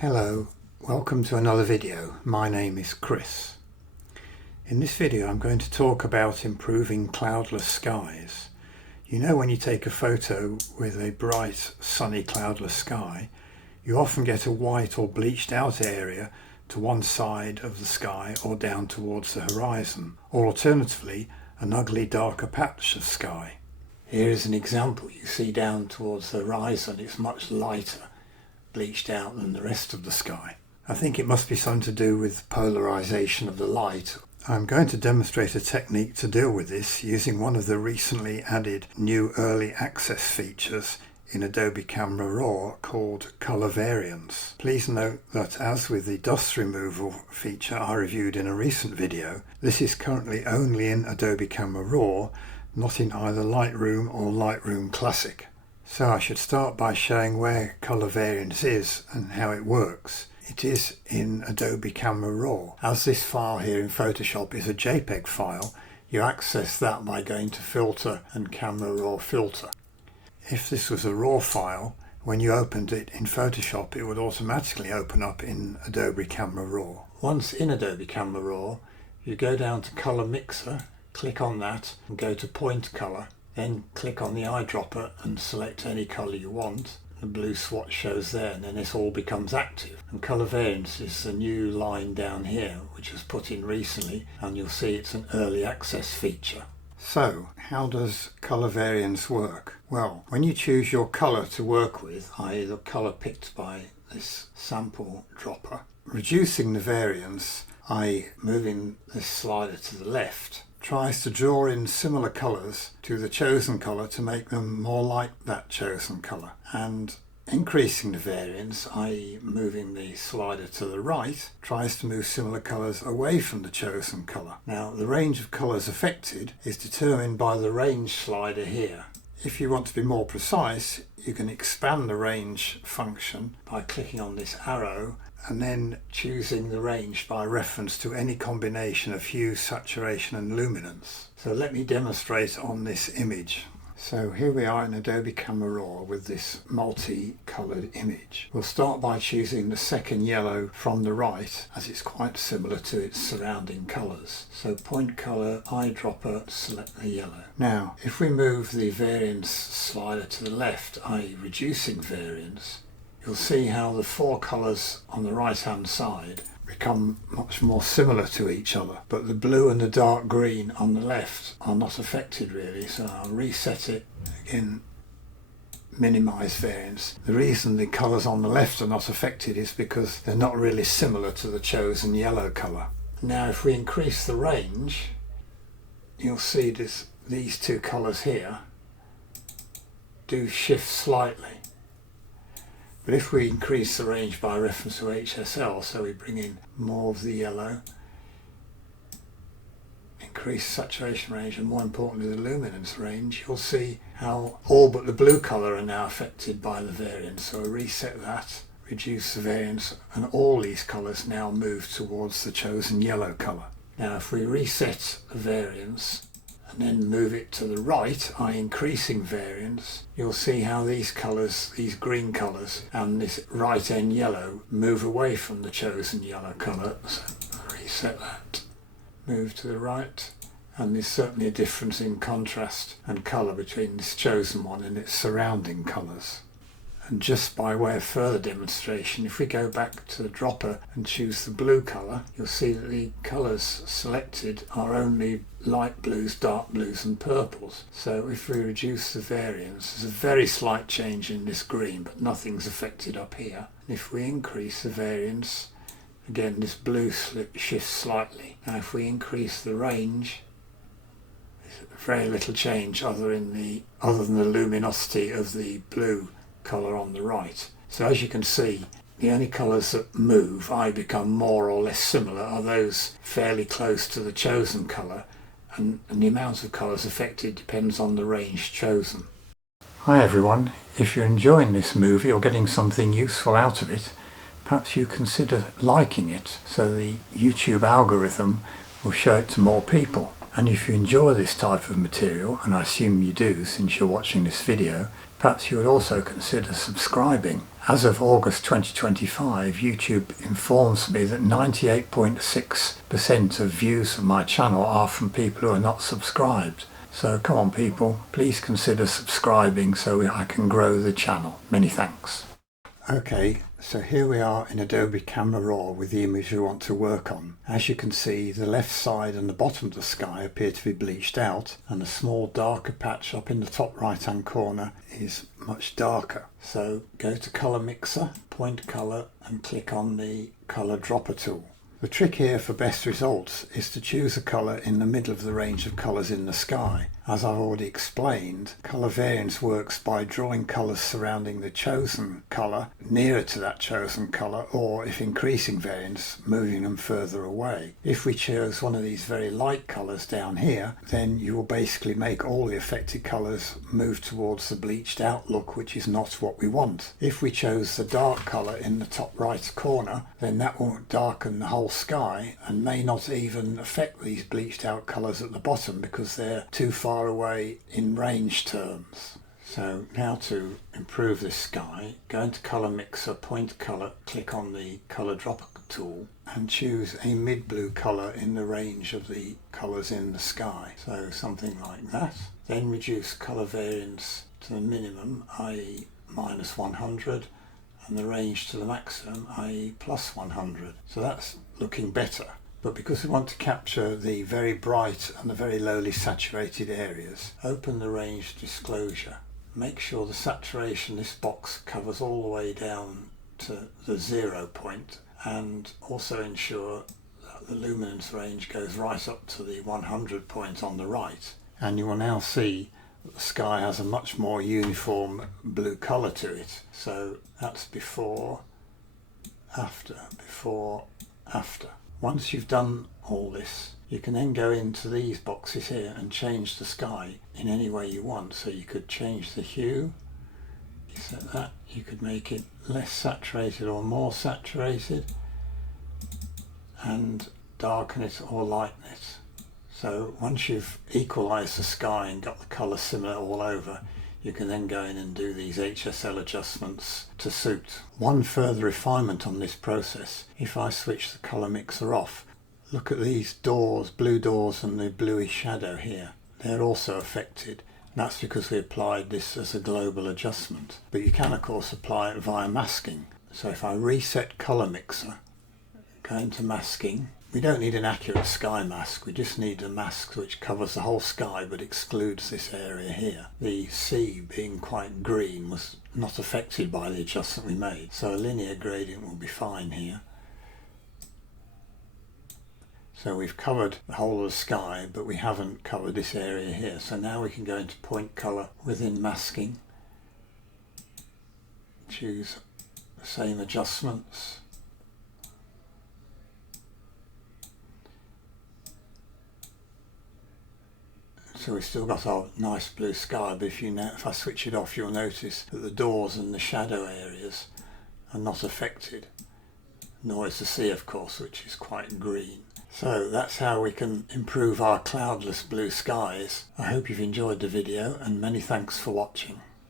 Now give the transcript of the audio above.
Hello, welcome to another video. My name is Chris. In this video I'm going to talk about improving cloudless skies. You know, when you take a photo with a bright sunny cloudless sky, you often get a white or bleached out area to one side of the sky or down towards the horizon, or alternatively an ugly darker patch of sky. Here is an example. You see down towards the horizon it's much lighter, bleached out than the rest of the sky. I think it must be something to do with polarization of the light. I'm going to demonstrate a technique to deal with this using one of the recently added new early access features in Adobe Camera Raw called color variance. Please note that, as with the dust removal feature I reviewed in a recent video, this is currently only in Adobe Camera Raw, not in either Lightroom or Lightroom Classic. So I should start by showing where color variance is and how it works. It is in Adobe Camera Raw. As this file here in Photoshop is a JPEG file, you access that by going to Filter and Camera Raw Filter. If this was a RAW file, when you opened it in Photoshop it would automatically open up in Adobe Camera Raw. Once in Adobe Camera Raw, you go down to Color Mixer, click on that and go to Point Color. Then click on the eyedropper and select any colour you want. The blue swatch shows there, and then this all becomes active. And colour variance is the new line down here, which was put in recently, and you'll see it's an early access feature. So, how does colour variance work? Well, when you choose your colour to work with, i.e. the colour picked by this sample dropper, reducing the variance, i.e. moving this slider to the left, tries to draw in similar colours to the chosen colour to make them more like that chosen colour, and increasing the variance, i.e. moving the slider to the right, tries to move similar colours away from the chosen colour. Now, the range of colours affected is determined by the range slider here. If you want to be more precise, you can expand the range function by clicking on this arrow and then choosing the range by reference to any combination of hue, saturation and luminance. So let me demonstrate on this image. So here we are in Adobe Camera Raw with this multi-coloured image. We'll start by choosing the second yellow from the right, as it's quite similar to its surrounding colours. So point colour, eyedropper, select the yellow. Now, if we move the variance slider to the left, i.e. reducing variance, you'll see how the four colours on the right hand side become much more similar to each other, but the blue and the dark green on the left are not affected really. So I'll reset it again, minimize variance. The reason the colours on the left are not affected is because they're not really similar to the chosen yellow colour. Now if we increase the range, you'll see these two colours here do shift slightly. But if we increase the range by reference to HSL, so we bring in more of the yellow, increase saturation range, and more importantly the luminance range, you'll see how all but the blue colour are now affected by the variance. So I reset that, reduce the variance, and all these colours now move towards the chosen yellow colour. Now if we reset the variance and then move it to the right, i.e. increasing variance, you'll see how these colours, these green colours and this right end yellow, move away from the chosen yellow colour. So reset that, move to the right, and there's certainly a difference in contrast and colour between this chosen one and its surrounding colours. And just by way of further demonstration, if we go back to the dropper and choose the blue colour, you'll see that the colours selected are only light blues, dark blues and purples. So if we reduce the variance, there's a very slight change in this green, but nothing's affected up here. And if we increase the variance, again this blue shifts slightly. Now if we increase the range, there's very little change other than the luminosity of the blue colour on the right. So as you can see, the only colours that move, become more or less similar, are those fairly close to the chosen colour, and the amount of colours affected depends on the range chosen. Hi everyone, if you're enjoying this movie or getting something useful out of it, perhaps you consider liking it so the YouTube algorithm will show it to more people. And if you enjoy this type of material, and I assume you do since you're watching this video, Perhaps you would also consider subscribing. As of August 2025, YouTube informs me that 98.6% of views of my channel are from people who are not subscribed. So come on people, please consider subscribing so I can grow the channel. Many thanks. Okay, so here we are in Adobe Camera Raw with the image we want to work on. As you can see, the left side and the bottom of the sky appear to be bleached out, and a small darker patch up in the top right hand corner is much darker. So go to Color Mixer, Point Color, and click on the Color Dropper tool. The trick here for best results is to choose a colour in the middle of the range of colours in the sky. As I've already explained, colour variance works by drawing colours surrounding the chosen colour nearer to that chosen colour, or if increasing variance, moving them further away. If we chose one of these very light colours down here, then you will basically make all the affected colours move towards the bleached out look, which is not what we want. If we chose the dark colour in the top right corner, then that will darken the whole sky and may not even affect these bleached out colours at the bottom because they're too far away in range terms. So now to improve this sky, go into Color Mixer, Point Color, click on the Color Dropper tool and choose a mid-blue colour in the range of the colours in the sky. So something like that. Then reduce colour variance to the minimum, i.e. -100, and the range to the maximum, i.e. +100. So that's looking better. But because we want to capture the very bright and the very lowly saturated areas, open the range disclosure. Make sure the saturation, this box covers all the way down to the 0 point, and also ensure that the luminance range goes right up to the 100 point on the right. And you will now see that the sky has a much more uniform blue colour to it. So that's before, after, before, after. Once you've done all this, you can then go into these boxes here and change the sky in any way you want. So you could change the hue, you set that, you could make it less saturated or more saturated, and darken it or lighten it. So once you've equalized the sky and got the color similar all over, you can then go in and do these HSL adjustments to suit. One further refinement on this process, if I switch the color mixer off, look at these doors, blue doors and the bluish shadow here. They're also affected. That's because we applied this as a global adjustment. But you can of course apply it via masking. So if I reset color mixer, go into masking, we don't need an accurate sky mask, we just need a mask which covers the whole sky but excludes this area here. The sea being quite green was not affected by the adjustment we made, so a linear gradient will be fine here. So we've covered the whole of the sky, but we haven't covered this area here. So now we can go into point color within masking, choose the same adjustments. So we've still got our nice blue sky, but if I switch it off, you'll notice that the doors and the shadow areas are not affected, nor is the sea of course, which is quite green. So that's how we can improve our cloudless blue skies. I hope you've enjoyed the video and many thanks for watching.